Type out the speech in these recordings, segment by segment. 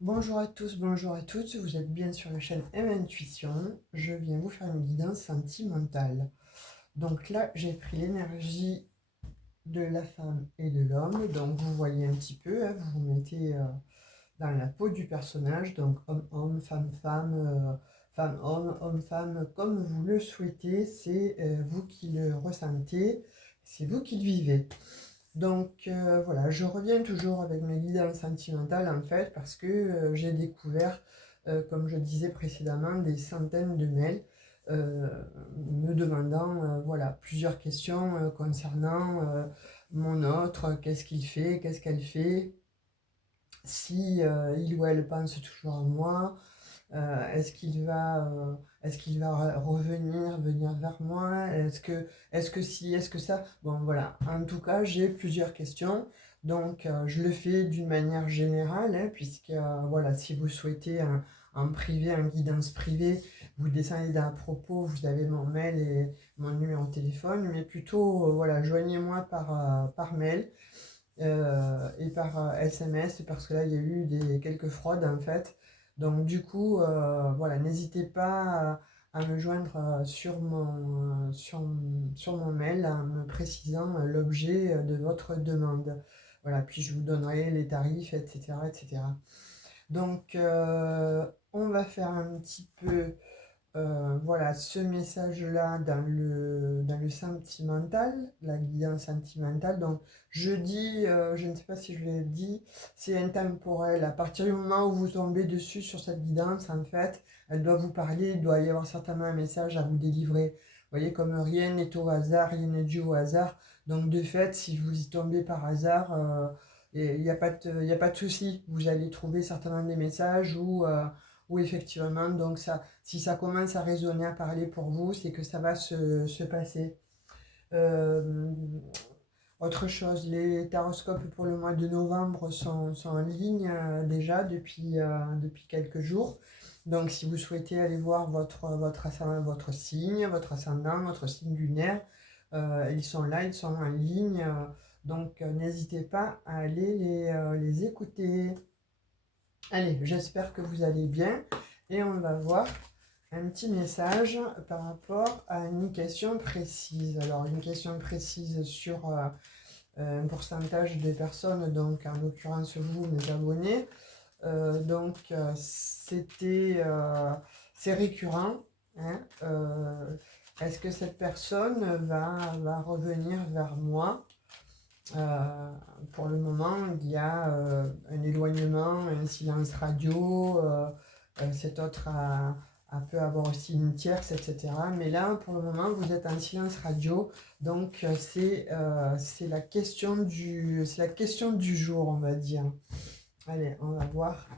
Bonjour à tous, bonjour à toutes, vous êtes bien sur la chaîne M Intuition. Je viens vous faire une guidance sentimentale. Donc là, j'ai pris l'énergie de la femme et de l'homme. Donc vous voyez un petit peu, hein, vous vous mettez dans la peau du personnage. Donc homme-homme, femme-femme, femme-homme, homme-femme, comme vous le souhaitez. C'est vous qui le ressentez, c'est vous qui le vivez. Donc voilà, je reviens toujours avec mes guidances sentimentales en fait parce que j'ai découvert, comme je disais précédemment, des centaines de mails euh, me demandant voilà, plusieurs questions concernant mon autre, qu'est-ce qu'il fait, qu'est-ce qu'elle fait, si il ou elle pense toujours à moi, est-ce qu'il va revenir, venir vers moi? Est-ce que si, est-ce que ça? Bon, voilà. En tout cas, j'ai plusieurs questions. Donc, je le fais d'une manière générale, hein, puisque, voilà, si vous souhaitez en privé, en guidance privée, vous descendez d'un propos, vous avez mon mail et mon numéro de téléphone, mais plutôt, voilà, joignez-moi par mail et par SMS parce que là il y a eu quelques fraudes en fait. Donc du coup, voilà, n'hésitez pas à me joindre sur mon mail en me précisant l'objet de votre demande. Voilà, puis je vous donnerai les tarifs, etc. etc. Donc on va faire un petit peu voilà, ce message-là dans le sentimental, la guidance sentimentale. Donc, je dis, je ne sais pas si je l'ai dit, c'est intemporel. À partir du moment où vous tombez dessus sur cette guidance, en fait, elle doit vous parler, il doit y avoir certainement un message à vous délivrer. Vous voyez, comme rien n'est au hasard, rien n'est dû au hasard. Donc, de fait, si vous y tombez par hasard, il n'y a pas il y a pas de souci. Vous allez trouver certainement des messages où effectivement, donc ça, si ça commence à résonner, à parler pour vous, c'est que ça va se passer. Euh, Autre chose, les taroscopes pour le mois de novembre sont en ligne déjà depuis quelques jours. Donc si vous souhaitez aller voir votre signe, votre ascendant, votre signe lunaire, ils sont là, ils sont en ligne. Donc n'hésitez pas à aller les écouter. Allez, j'espère que vous allez bien et on va voir un petit message par rapport à une question précise. Alors, une question précise sur un pourcentage des personnes, donc en l'occurrence vous, mes abonnés. C'est récurrent. Hein, est-ce que cette personne va revenir vers moi? Euh, pour le moment, il y a un éloignement, un silence radio, cet autre peut avoir aussi une tierce, etc. Mais là, pour le moment, vous êtes en silence radio, donc c'est c'est la question du jour, on va dire. Allez, on va voir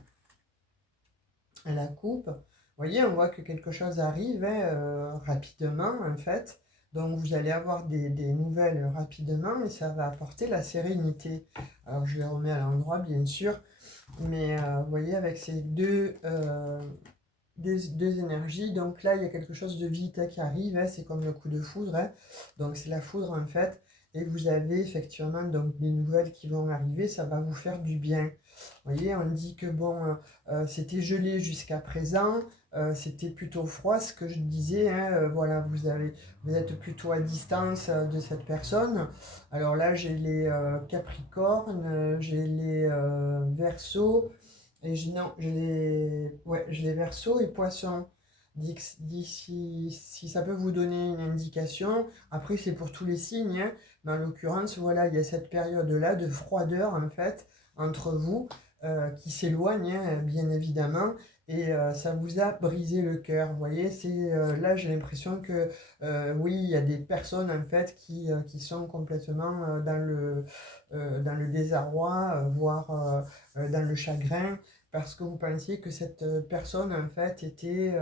à la coupe. Vous voyez, on voit que quelque chose arrive hein, rapidement, en fait. Donc, vous allez avoir des nouvelles rapidement et ça va apporter la sérénité. Alors, je les remets à l'endroit, bien sûr. Mais vous voyez, avec ces deux énergies, donc là, il y a quelque chose de vite hein, qui arrive. Hein, c'est comme le coup de foudre. Hein. Donc, c'est la foudre, en fait. Et vous avez effectivement donc, des nouvelles qui vont arriver. Ça va vous faire du bien. Vous voyez, on dit que bon, c'était gelé jusqu'à présent, c'était plutôt froid, ce que je disais, hein, voilà, vous êtes plutôt à distance de cette personne. Alors là, j'ai les Capricornes, j'ai les Verseaux, et non, j'ai les Verseaux et Poissons. Si ça peut vous donner une indication, après c'est pour tous les signes, hein, mais en l'occurrence, voilà, il y a cette période-là de froideur en fait entre vous qui s'éloigne, hein, bien évidemment, et ça vous a brisé le cœur. Vous voyez, là j'ai l'impression que oui, il y a des personnes en fait qui sont complètement dans le désarroi, voire dans le chagrin, parce que vous pensiez que cette personne en fait était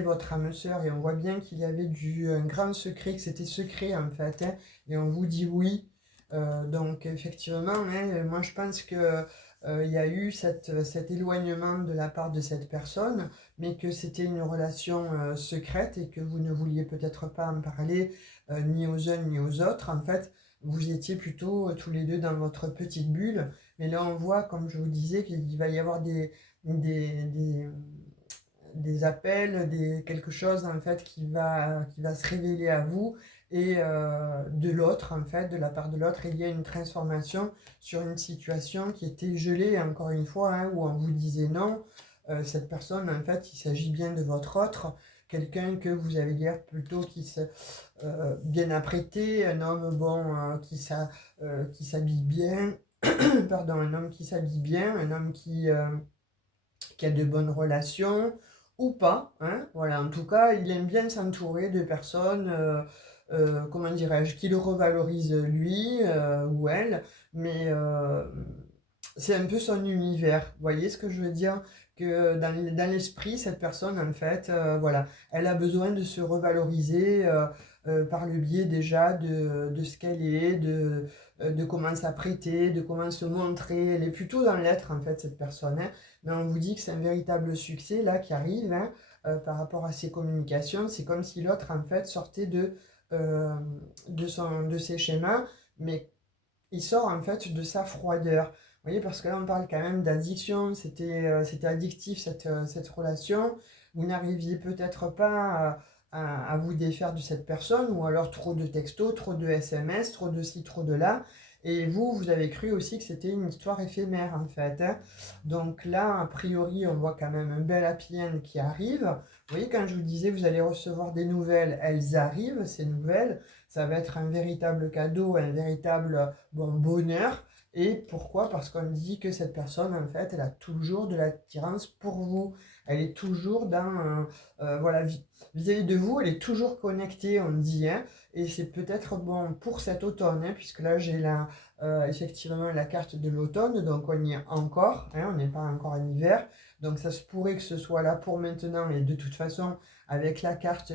votre âme sœur et on voit bien qu'il y avait un grand secret, que c'était secret en fait, hein, et on vous dit oui. Donc effectivement, hein, moi je pense que il y a eu cet éloignement de la part de cette personne, mais que c'était une relation secrète et que vous ne vouliez peut-être pas en parler ni aux uns ni aux autres. En fait, vous étiez plutôt tous les deux dans votre petite bulle Mais là, on voit, comme je vous disais, qu'il va y avoir des, des, des appels, quelque chose en fait qui va se révéler à vous et de l'autre en fait, de la part de l'autre, il y a une transformation sur une situation qui était gelée encore une fois, hein, où on vous disait non. Cette personne en fait, il s'agit bien de votre autre, quelqu'un que vous avez l'air plutôt qui se bien apprêté, un homme bon qui s'habille bien, pardon, un homme qui s'habille bien, un homme qui a de bonnes relations ou pas, hein, voilà, en tout cas, il aime bien s'entourer de personnes, comment dirais-je, qui le revalorisent lui ou elle, mais c'est un peu son univers. Vous voyez ce que je veux dire? Que dans l'esprit, cette personne, en fait, voilà, elle a besoin de se revaloriser par le biais déjà de ce qu'elle est, de comment s'apprêter, de comment se montrer. Elle est plutôt dans l'être, en fait, cette personne, hein. Mais on vous dit que c'est un véritable succès, là, qui arrive, hein, par rapport à ses communications. C'est comme si l'autre, en fait, sortait euh, de ses schémas, mais il sort en fait de sa froideur. Vous voyez, parce que là on parle quand même d'addiction, c'était addictif cette relation. Vous n'arriviez peut-être pas à vous défaire de cette personne, ou alors trop de textos, trop de SMS, trop de ci, trop de là. Et vous avez cru aussi que c'était une histoire éphémère en fait, hein. Donc là, a priori, on voit quand même un bel happy end qui arrive. Vous voyez, quand je vous disais, vous allez recevoir des nouvelles, elles arrivent, ces nouvelles. Ça va être un véritable cadeau, un véritable bon, bonheur. Et pourquoi? Parce qu'on dit que cette personne, en fait, elle a toujours de l'attirance pour vous. Elle est toujours voilà, vis-à-vis de vous, elle est toujours connectée, on dit, hein. Et c'est peut-être bon pour cet automne, hein, puisque là, j'ai effectivement la carte de l'automne, donc on y est encore, hein, on n'est pas encore en hiver. Donc ça se pourrait que ce soit là pour maintenant, et de toute façon, avec la carte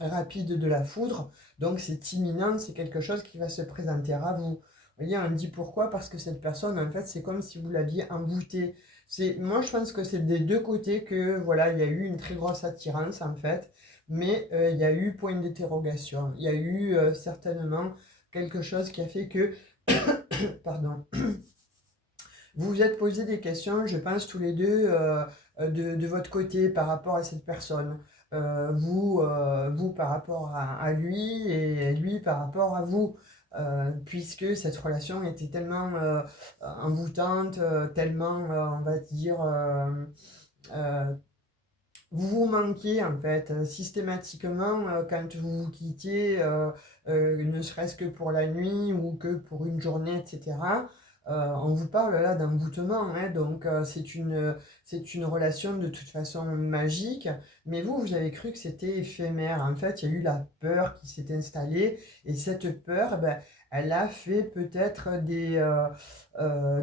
rapide de la foudre, donc c'est imminent, c'est quelque chose qui va se présenter à vous. Vous voyez, on dit pourquoi? Parce que cette personne, en fait, c'est comme si vous l'aviez emboutée. Moi, je pense que c'est des deux côtés que, voilà, il y a eu une très grosse attirance, en fait, mais il y a eu point d'interrogation. Il y a eu certainement quelque chose qui a fait que, pardon, vous vous êtes posé des questions, je pense, tous les deux, de votre côté par rapport à cette personne. Vous par rapport à lui et lui par rapport à vous. Puisque cette relation était tellement envoûtante, tellement, on va dire, euh, vous vous manquiez en fait systématiquement quand vous vous quittiez, ne serait-ce que pour la nuit ou que pour une journée, etc. On vous parle là d'envoûtement, hein, donc c'est une relation de toute façon magique, mais vous avez cru que c'était éphémère. En fait, il y a eu la peur qui s'est installée, et cette peur, ben, elle a fait peut-être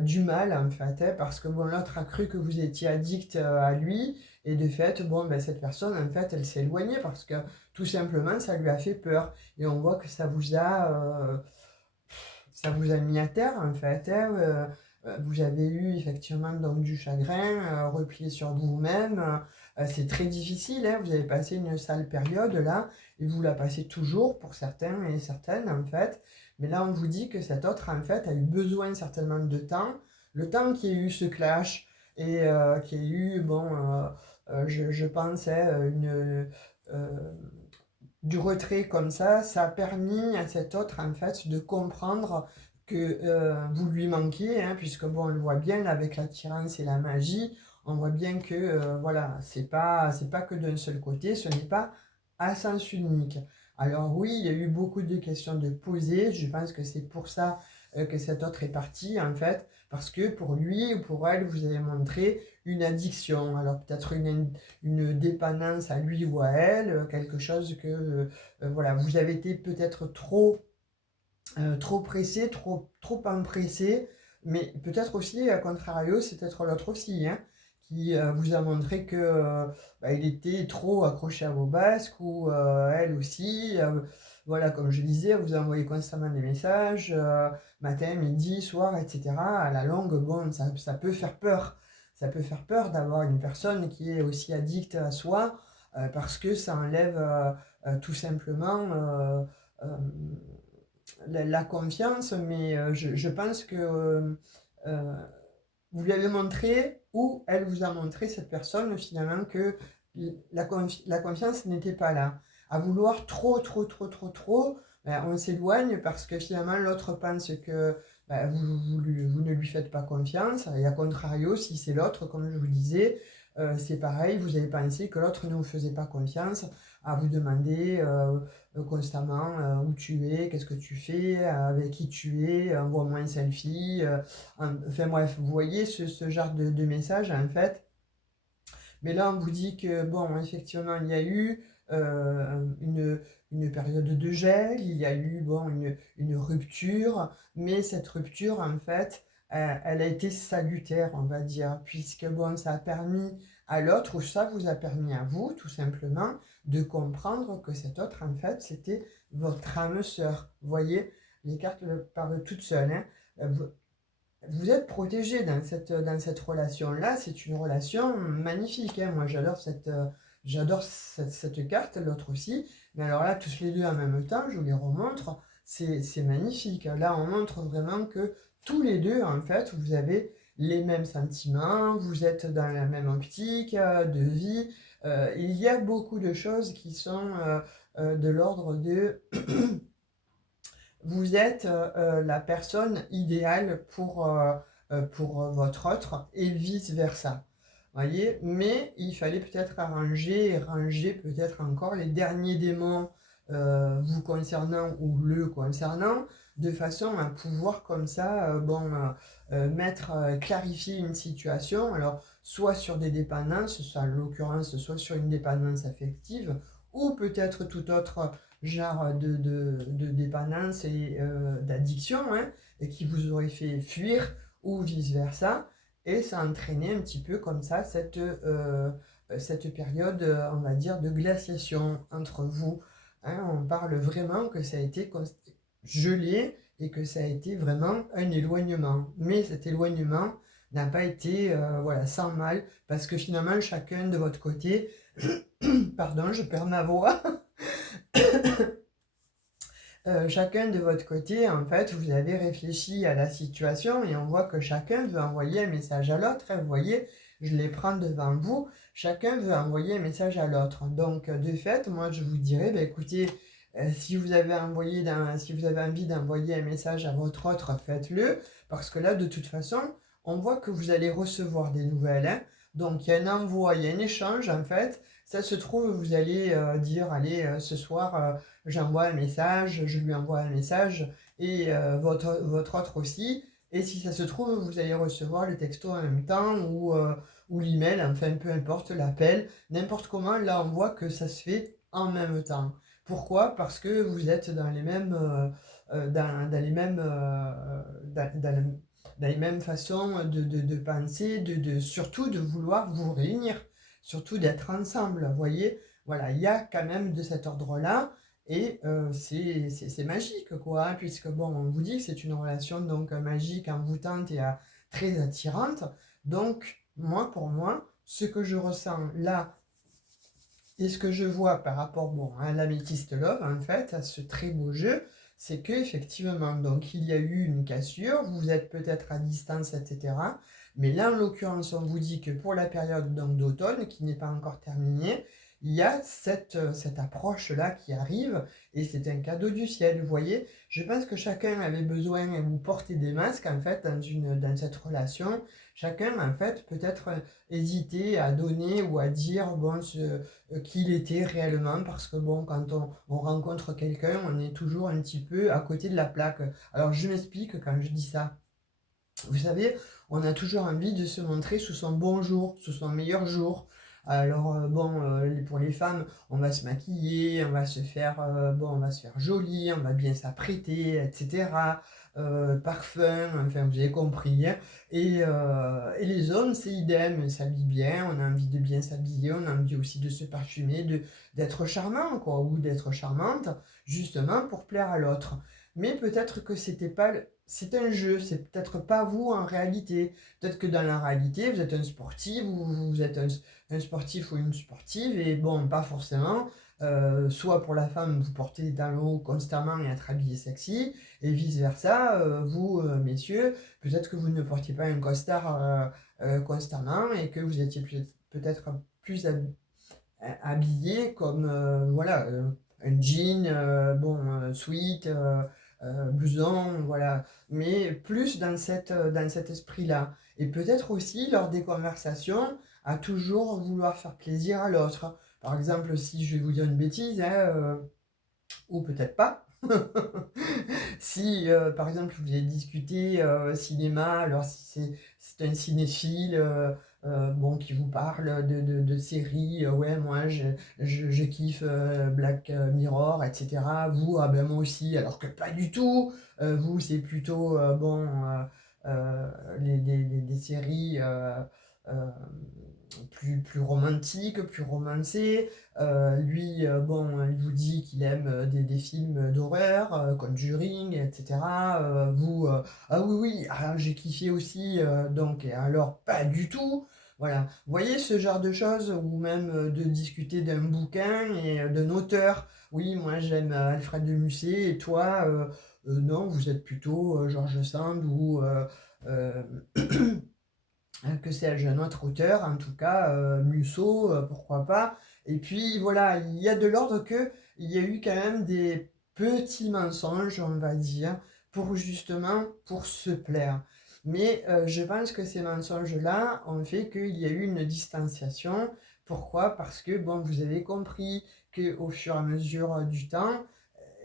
du mal en fait, hein, parce que bon, l'autre a cru que vous étiez addict à lui. Et de fait, bon, ben, cette personne, en fait, elle s'est éloignée parce que tout simplement, ça lui a fait peur. Et on voit que ça vous a mis à terre, en fait, hein. Vous avez eu effectivement donc, du chagrin, replié sur vous-même. C'est très difficile, hein. Vous avez passé une sale période là, et vous la passez toujours pour certains et certaines, en fait. Mais là, on vous dit que cet autre, en fait, a eu besoin certainement de temps. Le temps qu'il y ait eu ce clash et qu'il y ait eu, bon, je pense, hein, euh, du retrait comme ça a permis à cet autre en fait de comprendre que vous lui manquiez, hein, puisque bon, on le voit bien là, avec l'attirance et la magie, on voit bien que voilà, c'est pas que d'un seul côté, ce n'est pas à sens unique. Alors oui, il y a eu beaucoup de questions de poser, je pense que c'est pour ça que cet autre est parti en fait, parce que pour lui ou pour elle, vous avez montré une addiction, alors peut-être une dépendance à lui ou à elle, quelque chose que voilà, vous avez été peut-être trop pressé, trop empressé, mais peut-être aussi, à contrario, c'est peut-être l'autre aussi, hein, qui vous a montré que bah, il était trop accroché à vos basques, ou elle aussi, voilà, comme je disais, vous envoyez constamment des messages, matin, midi, soir, etc. À la longue, bon, ça peut faire peur. Ça peut faire peur d'avoir une personne qui est aussi addicte à soi, parce que ça enlève tout simplement euh, la confiance, mais je pense que euh, vous lui avez montré, ou elle vous a montré, cette personne, finalement, que la confiance n'était pas là. À vouloir trop, trop, trop, trop, trop, ben, on s'éloigne parce que finalement, l'autre pense que ben, vous ne lui faites pas confiance. Et à contrario, si c'est l'autre, comme je vous disais, c'est pareil, vous avez pensé que l'autre ne vous faisait pas confiance, à vous demander constamment où tu es, qu'est-ce que tu fais, avec qui tu es, envoie-moi un selfie. Enfin bref, vous voyez ce genre de message en fait. Mais là, on vous dit que, bon, effectivement, il y a eu une période de gel, il y a eu, bon, une rupture, mais cette rupture, en fait, elle a été salutaire, on va dire, puisque, bon, ça a permis à l'autre, ou ça vous a permis à vous, tout simplement, de comprendre que cet autre, en fait, c'était votre âme sœur. Vous voyez, les cartes parlent toutes seules, hein. Vous êtes protégé dans cette relation-là. C'est une relation magnifique, hein. Moi, j'adore cette carte, l'autre aussi. Mais alors là, tous les deux en même temps, je vous les remontre. C'est magnifique. Là, on montre vraiment que tous les deux, en fait, vous avez les mêmes sentiments, vous êtes dans la même optique de vie. Il y a beaucoup de choses qui sont de l'ordre de vous êtes la personne idéale pour votre autre et vice-versa. Voyez, mais il fallait peut-être arranger et ranger peut-être encore les derniers démons vous concernant ou le concernant, de façon à pouvoir comme ça, clarifier une situation, alors soit sur des dépendances, soit en l'occurrence, soit sur une dépendance affective, ou peut-être tout autre genre de dépendance et d'addiction, hein, et qui vous aurait fait fuir ou vice-versa. Et ça a entraîné un petit peu comme ça cette période, on va dire, de glaciation entre vous. Hein. On parle vraiment que ça a été gelé et que ça a été vraiment un éloignement. Mais cet éloignement n'a pas été voilà, sans mal, parce que finalement, chacun de votre côté, pardon, je perds ma voix, chacun de votre côté, en fait, vous avez réfléchi à la situation et on voit que chacun veut envoyer un message à l'autre. Hein. Vous voyez, je les prends devant vous. Chacun veut envoyer un message à l'autre. Donc, de fait, moi, je vous dirais, ben, écoutez, si vous avez envie d'envoyer un message à votre autre, faites-le. Parce que là, de toute façon, on voit que vous allez recevoir des nouvelles. Hein. Donc, il y a un envoi, il y a un échange, en fait. Ça se trouve, vous allez dire, allez, ce soir j'envoie un message, je lui envoie un message, et votre autre aussi. Et si ça se trouve, vous allez recevoir le texto en même temps, ou l'email, enfin peu importe, l'appel, n'importe comment, là on voit que ça se fait en même temps. Pourquoi? Parce que vous êtes dans les mêmes, dans les mêmes, dans les mêmes façons de penser, surtout de vouloir vous réunir, surtout d'être ensemble, vous voyez? Voilà, il y a quand même de cet ordre-là. Et c'est magique, quoi, hein, puisque, bon, on vous dit que c'est une relation donc magique, envoûtante et très attirante. Donc, moi, pour moi, ce que je ressens là et ce que je vois par rapport, bon, à l'Amethyst Love, en fait, à ce très beau jeu, c'est que effectivement, donc, il y a eu une cassure, vous êtes peut-être à distance, etc. Mais là, en l'occurrence, on vous dit que pour la période donc d'automne, qui n'est pas encore terminée, il y a cette approche-là qui arrive, et c'est un cadeau du ciel, vous voyez. Je pense que chacun avait besoin, et vous portez des masques, en fait, dans cette relation. Chacun, en fait, peut-être hésiter à donner ou à dire, bon, qui il était réellement, parce que bon, quand on rencontre quelqu'un, on est toujours un petit peu à côté de la plaque. Alors je m'explique quand je dis ça. Vous savez, on a toujours envie de se montrer sous son bon jour, sous son meilleur jour. Alors pour les femmes, on va se maquiller, on va se faire on va se faire jolie, on va bien s'apprêter, etc. Parfum, enfin vous avez compris. Hein. Et les hommes, c'est idem, ils s'habillent bien, on a envie de bien s'habiller, on a envie aussi de se parfumer, d'être charmant, quoi, ou d'être charmante, justement pour plaire à l'autre. Mais peut-être que c'était pas, c'est un jeu, c'est peut-être pas vous en réalité. Peut-être que dans la réalité, vous êtes un sportif, ou vous êtes un sportif ou une sportive, et bon, pas forcément. soit pour la femme, vous portez des talons hauts constamment et être habillé sexy, et vice-versa, vous, messieurs, peut-être que vous ne portiez pas un costard constamment et que vous étiez peut-être plus habillé comme voilà, un jean, bon, sweat, blouson, voilà, mais plus dans cet esprit-là. Et peut-être aussi lors des conversations, à toujours vouloir faire plaisir à l'autre. Par exemple, si je vais vous dire une bêtise, hein, ou peut-être pas. Si, par exemple, vous voulez discuter cinéma, alors si c'est un cinéphile bon, qui vous parle de séries, ouais, moi je kiffe Black Mirror, etc. Vous, ah ben moi aussi, alors que pas du tout. Vous, c'est plutôt, bon, des séries euh, plus romantiques, plus romancées. Lui, bon, il vous dit qu'il aime des films d'horreur, Conjuring, etc. Vous, ah oui, oui, ah, j'ai kiffé aussi, donc, et alors pas du tout. Voilà, vous voyez ce genre de choses, ou même de discuter d'un bouquin et d'un auteur. Oui, moi j'aime Alfred de Musset, et toi, non, vous êtes plutôt George Sand ou euh, que sais-je, un autre auteur, en tout cas, Musso, pourquoi pas. Et puis voilà, il y a de l'ordre que il y a eu quand même des petits mensonges, on va dire, pour justement, pour se plaire. Mais je pense que ces mensonges-là ont fait qu'il y a eu une distanciation. Pourquoi? Parce que, bon, vous avez compris qu'au fur et à mesure du temps,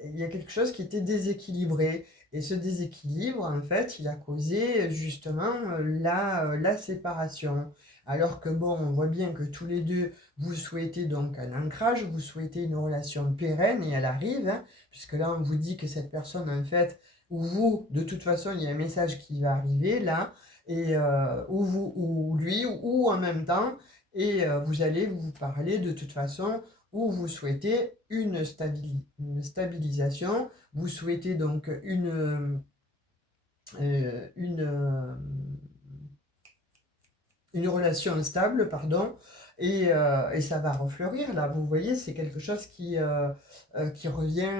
il y a quelque chose qui était déséquilibré. Et ce déséquilibre, en fait, il a causé justement la séparation. Alors que bon, on voit bien que tous les deux, vous souhaitez donc un ancrage, vous souhaitez une relation pérenne, et elle arrive, hein, puisque là, on vous dit que cette personne, en fait, ou vous, de toute façon, il y a un message qui va arriver là, et ou vous, ou lui, ou en même temps, et vous allez vous parler de toute façon, où vous souhaitez une stabilisation, vous souhaitez donc une relation stable, pardon, et ça va refleurir. Là, vous voyez, c'est quelque chose qui revient,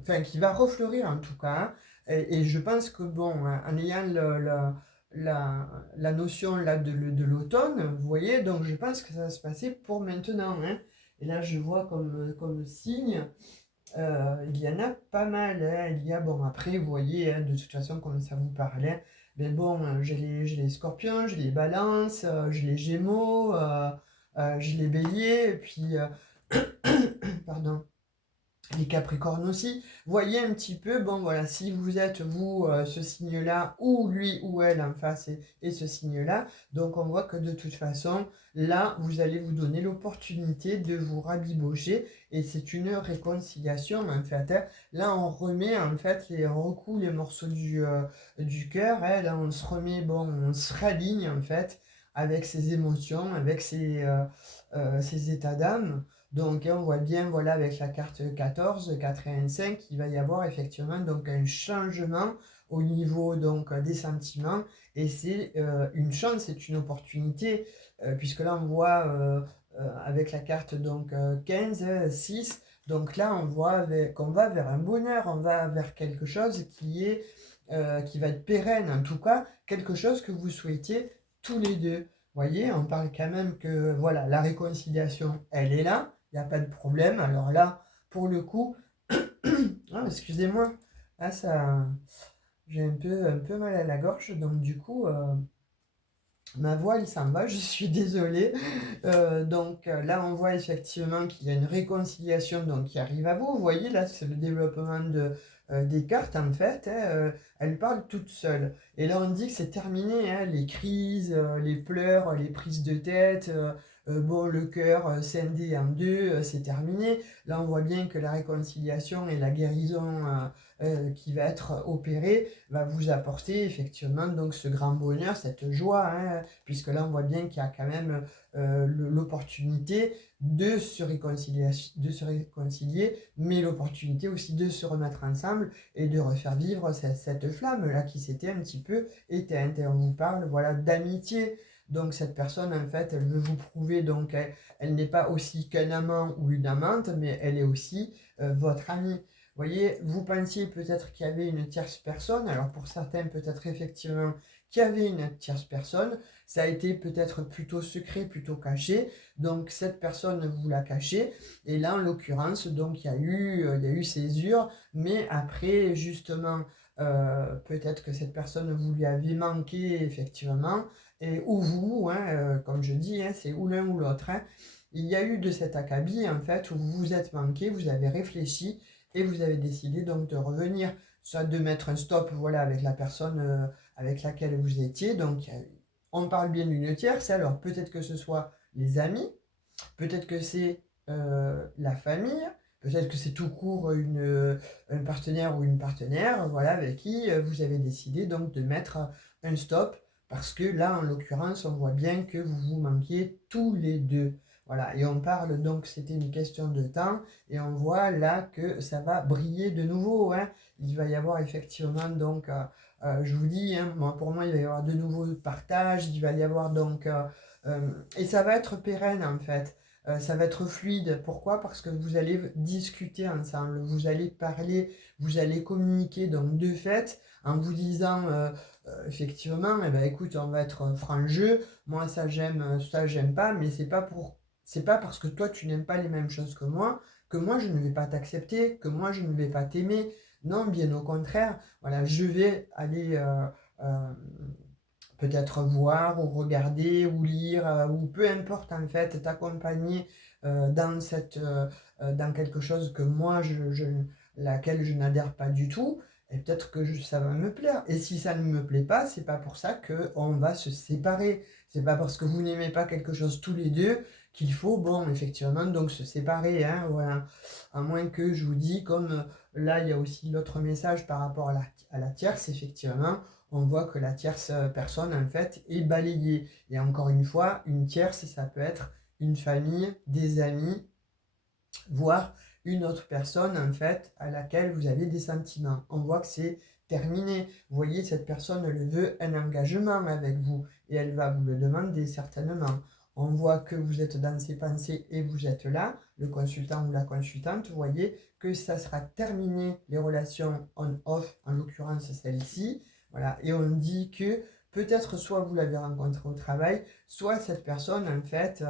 enfin, qui va refleurir en tout cas, hein. Et je pense que, bon, en ayant la notion là de l'automne, vous voyez, donc je pense que ça va se passer pour maintenant, hein. Et là, je vois comme signe, il y en a pas mal, hein. Il y a, bon, après, vous voyez, hein, de toute façon, comme ça vous parlait, mais bon, j'ai les scorpions, j'ai les balances, j'ai les gémeaux, j'ai les béliers, et puis, pardon, les Capricornes aussi. Voyez un petit peu, bon voilà, si vous êtes vous ce signe-là, ou lui ou elle en face et ce signe-là, donc on voit que de toute façon, là, vous allez vous donner l'opportunité de vous rabibocher, et c'est une réconciliation en fait, hein. Là, on remet en fait, on recoue les morceaux du cœur, hein. Là, on se remet, bon, on se raligne en fait avec ses émotions, avec ses états d'âme. Donc, hein, on voit bien, voilà, avec la carte 14, 85, il va y avoir effectivement donc un changement au niveau donc des sentiments, et c'est une chance, c'est une opportunité, puisque là on voit avec la carte donc 15, 6, donc là on voit qu'on va vers un bonheur, on va vers quelque chose qui va être pérenne, en tout cas quelque chose que vous souhaitiez tous les deux. Voyez, on parle quand même que voilà, la réconciliation, elle est là, il n'y a pas de problème. Alors là, pour le coup, ah, excusez-moi, ah, ça, j'ai un peu mal à la gorge, donc du coup, ma voix, elle s'en va, je suis désolée. Donc là, on voit effectivement qu'il y a une réconciliation donc, qui arrive à vous. Vous voyez, là, c'est le développement des cartes, en fait, hein, elles parlent toutes seules. Et là, on dit que c'est terminé, hein, les crises, les pleurs, les prises de tête, bon, le cœur scindé en deux, c'est terminé. Là, on voit bien que la réconciliation et la guérison qui va être opérée va vous apporter effectivement donc ce grand bonheur, cette joie, hein, puisque là, on voit bien qu'il y a quand même l'opportunité de se réconcilier, mais l'opportunité aussi de se remettre ensemble et de refaire vivre cette flamme-là qui s'était un petit peu éteinte. Et on vous parle voilà, d'amitié. Donc cette personne, en fait, elle veut vous prouver, donc elle n'est pas aussi qu'un amant ou une amante, mais elle est aussi votre amie. Vous voyez, vous pensiez peut-être qu'il y avait une tierce personne, alors pour certains peut-être effectivement qu'il y avait une tierce personne, ça a été peut-être plutôt secret, plutôt caché, donc cette personne vous l'a caché, et là en l'occurrence, donc il y a eu césure, mais après justement, peut-être que cette personne vous lui avez manqué effectivement, et ou vous, hein, comme je dis, hein, c'est ou l'un ou l'autre, hein. Il y a eu de cet acabit en fait où vous vous êtes manqué, vous avez réfléchi et vous avez décidé donc de revenir, soit de mettre un stop, voilà, avec la personne avec laquelle vous étiez. Donc on parle bien d'une tierce, alors peut-être que ce soit les amis, peut-être que c'est la famille, peut-être que c'est tout court un partenaire ou une partenaire, voilà, avec qui vous avez décidé donc de mettre un stop, parce que là, en l'occurrence, on voit bien que vous vous manquiez tous les deux. Voilà, et on parle donc, c'était une question de temps, et on voit là que ça va briller de nouveau, hein. Il va y avoir effectivement donc, je vous dis, hein, moi, pour moi, il va y avoir de nouveaux partages, il va y avoir donc, et ça va être pérenne en fait. Ça va être fluide. Pourquoi? Parce que vous allez discuter ensemble, vous allez parler, vous allez communiquer. Donc, de fait, en vous disant effectivement, eh ben, écoute, on va être franc jeu. Moi, ça j'aime pas, mais c'est pas parce que toi tu n'aimes pas les mêmes choses que moi je ne vais pas t'accepter, que moi je ne vais pas t'aimer. Non, bien au contraire. Voilà, je vais aller euh, peut-être voir ou regarder ou lire ou peu importe en fait, t'accompagner dans quelque chose que moi laquelle je n'adhère pas du tout, et peut-être que ça va me plaire. Et si ça ne me plaît pas, c'est pas pour ça que on va se séparer. C'est pas parce que vous n'aimez pas quelque chose tous les deux qu'il faut, bon, effectivement, donc se séparer, hein, voilà. À moins que je vous dis, comme là, il y a aussi l'autre message par rapport à la tierce, effectivement, on voit que la tierce personne, en fait, est balayée. Et encore une fois, une tierce, ça peut être une famille, des amis, voire une autre personne, en fait, à laquelle vous avez des sentiments. On voit que c'est terminé. Vous voyez, cette personne, elle veut un engagement avec vous et elle va vous le demander certainement. On voit que vous êtes dans ses pensées et vous êtes là, le consultant ou la consultante, vous voyez que ça sera terminé, les relations on-off, en l'occurrence celle-ci. Voilà, et on dit que peut-être soit vous l'avez rencontré au travail, soit cette personne, en fait,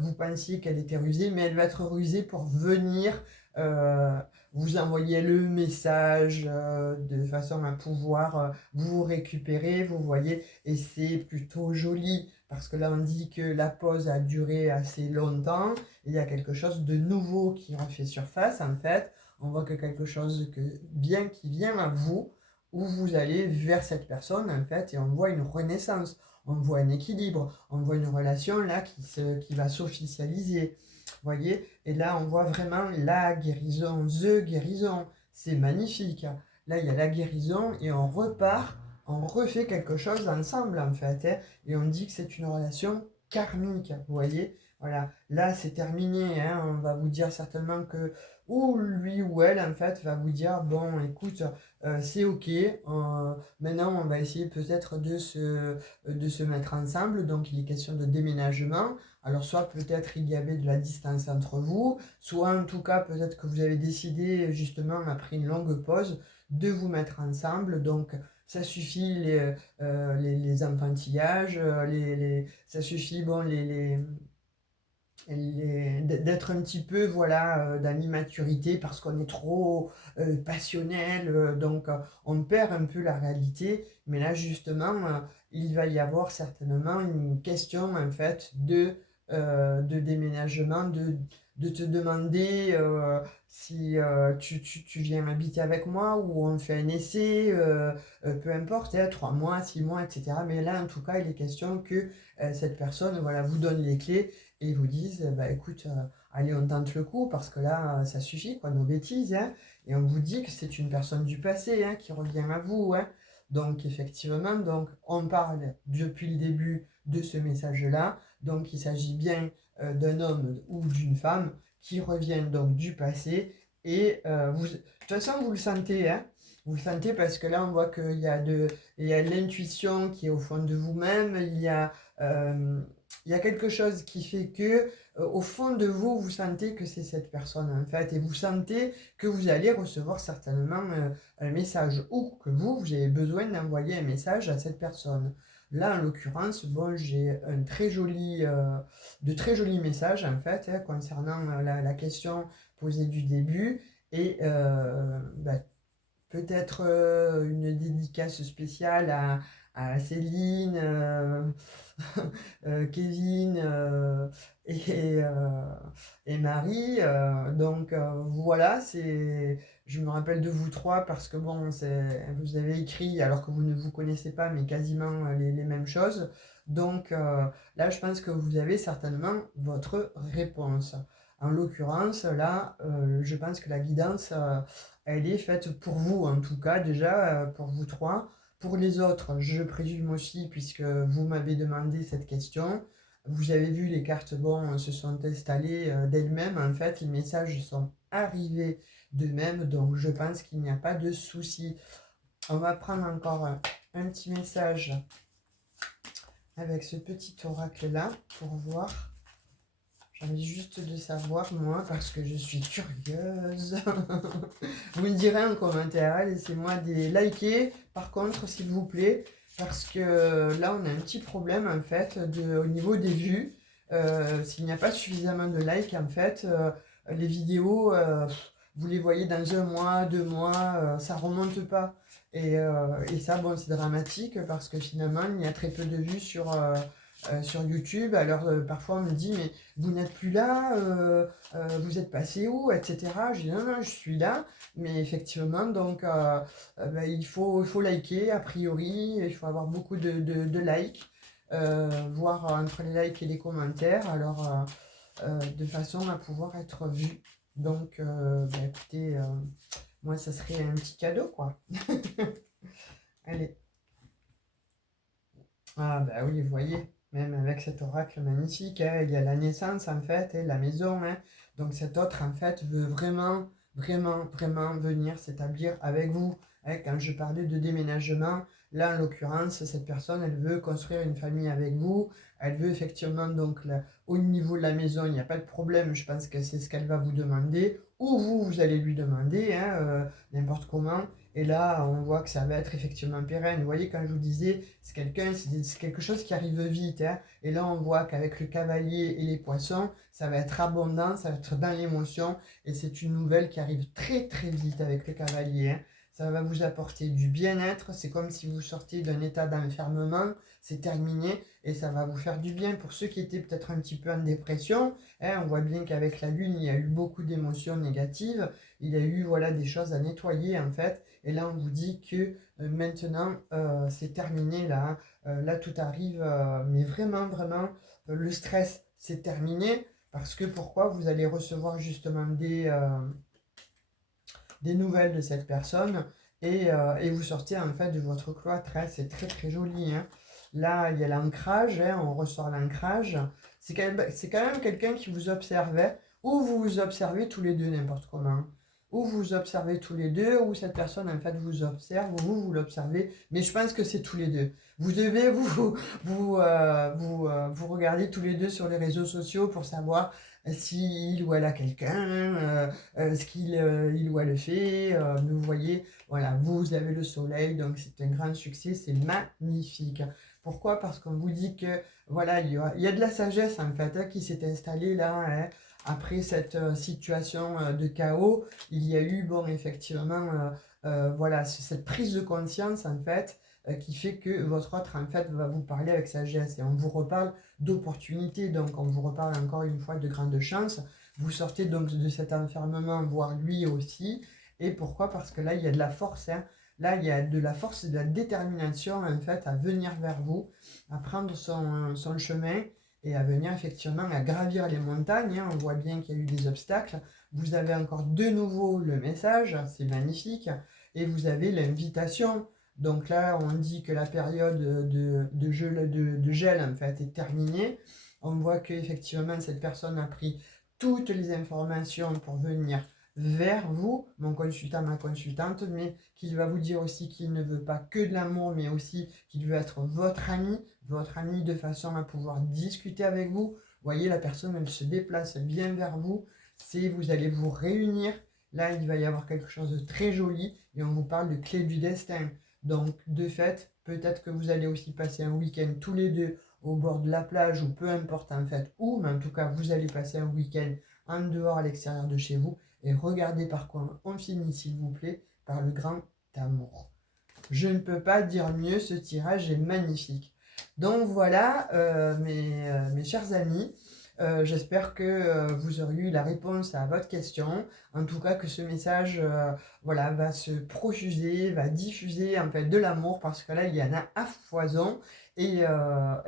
vous pensiez qu'elle était rusée, mais elle va être rusée pour venir euh, vous envoyer le message de façon à pouvoir vous récupérer, vous voyez, et c'est plutôt joli, parce que là on dit que la pause a duré assez longtemps, et il y a quelque chose de nouveau qui refait surface, en fait, on voit que quelque chose qui vient à vous, où vous allez vers cette personne, en fait, et on voit une renaissance, on voit un équilibre, on voit une relation là qui va s'officialiser. Vous voyez? Et là, on voit vraiment la guérison, the guérison. C'est magnifique. Là, il y a la guérison et on repart, on refait quelque chose ensemble en fait, hein. Et on dit que c'est une relation karmique. Vous voyez? Voilà. Là, c'est terminé, hein. On va vous dire certainement que, ou lui ou elle, en fait, va vous dire, bon, écoute, c'est ok. Maintenant, on va essayer peut-être de se mettre ensemble. Donc, il est question de déménagement. Alors, soit peut-être il y avait de la distance entre vous, soit en tout cas, peut-être que vous avez décidé, justement, après une longue pause, de vous mettre ensemble. Donc, ça suffit les enfantillages, ça suffit, bon, d'être un petit peu voilà dans l'immaturité parce qu'on est trop passionnel, donc on perd un peu la réalité, mais là justement il va y avoir certainement une question en fait de déménagement, de te demander si tu viens habiter avec moi ou on fait un essai, peu importe, hein, 3 mois, 6 mois, etc. Mais là en tout cas il est question que cette personne voilà, vous donne les clés et ils vous disent, bah écoute, allez, on tente le coup parce que là, ça suffit, quoi, nos bêtises, hein. Et on vous dit que c'est une personne du passé, hein, qui revient à vous, hein. Donc, effectivement, donc, on parle depuis le début de ce message-là. Donc, il s'agit bien d'un homme ou d'une femme qui reviennent donc du passé. Et de toute façon, vous le sentez, hein. Vous le sentez parce que là, on voit qu'il y a il y a l'intuition qui est au fond de vous-même, il y a il y a quelque chose qui fait que, au fond de vous, vous sentez que c'est cette personne, en fait, et vous sentez que vous allez recevoir certainement un message, ou que vous avez besoin d'envoyer un message à cette personne. Là, en l'occurrence, bon, j'ai de très jolis messages, en fait, hein, concernant la question posée du début, et bah, peut-être une dédicace spéciale à Céline, Kevin et, euh, et Marie. Donc voilà, je me rappelle de vous trois parce que bon, vous avez écrit alors que vous ne vous connaissez pas, mais quasiment les mêmes choses. Donc là, je pense que vous avez certainement votre réponse. En l'occurrence, là, je pense que la guidance, elle est faite pour vous, en tout cas, déjà, pour vous trois. Pour les autres, je présume aussi, puisque vous m'avez demandé cette question, vous avez vu les cartes, bon, se sont installées d'elles-mêmes. En fait, les messages sont arrivés d'eux-mêmes, donc je pense qu'il n'y a pas de souci. On va prendre encore un petit message avec ce petit oracle-là pour voir. J'ai envie juste de savoir, moi, parce que je suis curieuse. Vous me direz en commentaire, laissez-moi des likes, par contre, s'il vous plaît, parce que là, on a un petit problème, en fait, au niveau des vues. S'il n'y a pas suffisamment de likes, en fait, les vidéos, vous les voyez dans un mois, 2 mois, ça remonte pas. Et ça, bon, c'est dramatique, parce que finalement, il y a très peu de vues sur YouTube. Alors, parfois, on me dit, mais vous n'êtes plus là, vous êtes passé où, etc. Je dis non, non, je suis là, mais effectivement, donc ben, il faut liker, a priori, il faut avoir beaucoup de likes, voire entre les likes et les commentaires, alors de façon à pouvoir être vu. Donc, ben, écoutez, moi, ça serait un petit cadeau, quoi. Allez. Ah, bah oui, vous voyez, même avec cet oracle magnifique, hein, il y a la naissance en fait, et la maison. Hein. Donc cet autre en fait veut vraiment, vraiment, vraiment venir s'établir avec vous. Hein. Quand je parlais de déménagement, là en l'occurrence, cette personne, elle veut construire une famille avec vous. Elle veut effectivement, donc au niveau de la maison, il n'y a pas de problème. Je pense que c'est ce qu'elle va vous demander. Ou vous allez lui demander, hein, n'importe comment. Et là, on voit que ça va être effectivement pérenne. Vous voyez, quand je vous disais, c'est quelque chose qui arrive vite. Hein. Et là, on voit qu'avec le cavalier et les poissons, ça va être abondant, ça va être dans l'émotion. Et c'est une nouvelle qui arrive très très vite avec le cavalier. Hein. Ça va vous apporter du bien-être. C'est comme si vous sortiez d'un état d'enfermement. C'est terminé et ça va vous faire du bien. Pour ceux qui étaient peut-être un petit peu en dépression, hein, on voit bien qu'avec la lune, il y a eu beaucoup d'émotions négatives. Il y a eu voilà, des choses à nettoyer en fait. Et là, on vous dit que maintenant, c'est terminé là. Hein. Là, tout arrive, mais vraiment, vraiment, le stress, c'est terminé. Parce que pourquoi vous allez recevoir justement des nouvelles de cette personne et vous sortez en fait de votre cloître. Hein. C'est très, très joli. Hein. Là, il y a l'ancrage. Hein. On ressort l'ancrage. C'est quand même quelqu'un qui vous observait ou vous vous observez tous les deux n'importe comment. Ou vous observez tous les deux, ou cette personne en fait vous observe, ou vous l'observez, mais je pense que c'est tous les deux. Vous devez vous regarder tous les deux sur les réseaux sociaux pour savoir s'il ou elle a quelqu'un, ce il ou elle fait. Mais vous voyez, voilà, vous avez le soleil, donc c'est un grand succès, c'est magnifique. Pourquoi? Parce qu'on vous dit que voilà, il y a de la sagesse en fait hein, qui s'est installée là. Hein, après cette situation de chaos, il y a eu, bon, effectivement, voilà, cette prise de conscience, en fait, qui fait que votre autre, en fait, va vous parler avec sagesse. Et on vous reparle d'opportunités, donc on vous reparle encore une fois de grandes chances. Vous sortez donc de cet enfermement, voire lui aussi. Et pourquoi? Parce que là, il y a de la force, hein. Là, il y a de la force et de la détermination, en fait, à venir vers vous, à prendre son chemin et à venir effectivement à gravir les montagnes. Hein. On voit bien qu'il y a eu des obstacles. Vous avez encore de nouveau le message, c'est magnifique. Et vous avez l'invitation. Donc là, on dit que la période de gel en fait, est terminée. On voit qu'effectivement, cette personne a pris toutes les informations pour venir vers vous, mon consultant, ma consultante, mais qu'il va vous dire aussi qu'il ne veut pas que de l'amour, mais aussi qu'il veut être votre ami de façon à pouvoir discuter avec vous. Vous voyez, la personne, elle se déplace, elle vient vers vous, vous allez vous réunir. Là, il va y avoir quelque chose de très joli et on vous parle de clé du destin. Donc, de fait, peut-être que vous allez aussi passer un week-end tous les deux au bord de la plage ou peu importe en fait où, mais en tout cas, vous allez passer un week-end en dehors à l'extérieur de chez vous et regardez par quoi on finit, s'il vous plaît, par le grand amour. Je ne peux pas dire mieux, ce tirage est magnifique. Donc voilà, mes chers amis, j'espère que vous aurez eu la réponse à votre question. En tout cas, que ce message voilà, va se profuser, va diffuser en fait de l'amour parce que là, il y en a à foison et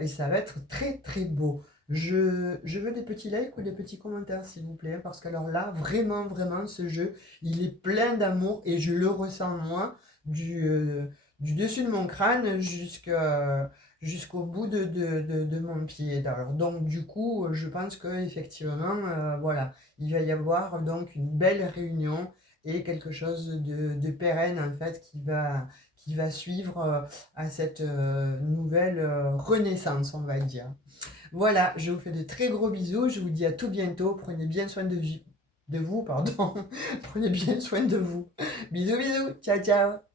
ça va être très très beau. Je veux des petits likes ou des petits commentaires, s'il vous plaît, parce que alors là, vraiment, vraiment, ce jeu, il est plein d'amour et je le ressens moi du dessus de mon crâne jusqu'au bout de mon pied. Alors, donc du coup, je pense que effectivement, voilà, il va y avoir donc une belle réunion et quelque chose de pérenne en fait qui va suivre à cette nouvelle renaissance, on va dire. Voilà, je vous fais de très gros bisous, je vous dis à tout bientôt, prenez bien soin de vous, pardon, prenez bien soin de vous. Bisous, bisous, ciao, ciao.